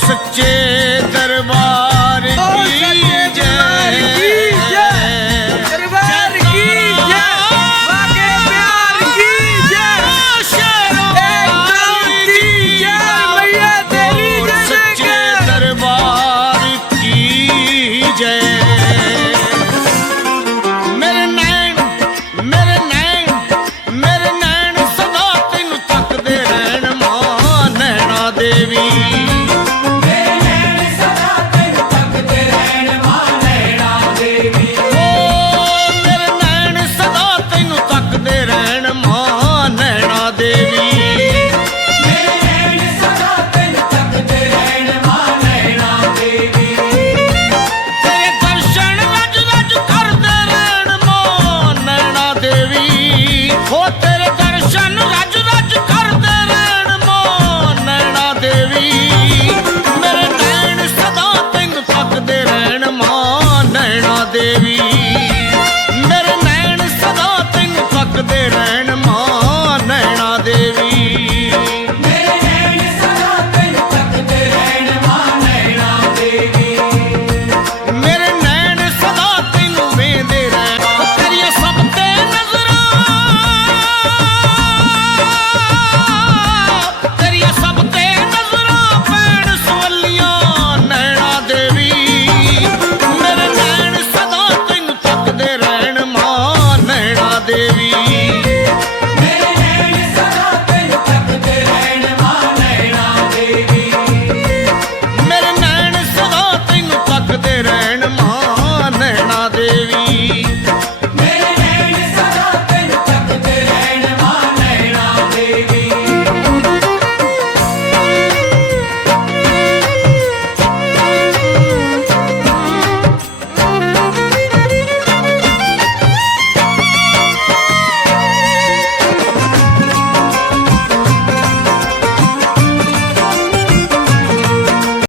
ਸੱਚੇ ਦਰਬਾਰ ਕੀ ਜੈ? ਦਰਬਾਰ ਕੀ ਜੈ? ਵਾਕੇ ਪਿਆਰ ਕੀ ਜੈ? ਸ਼ੇਰੋ ਇੱਕਦਮ ਦੀ ਜੈ? ਮਈਆ ਤੇਰੀ ਜੈ ਸੱਚੇ ਦਰਬਾਰ ਕੀ ਜੈ?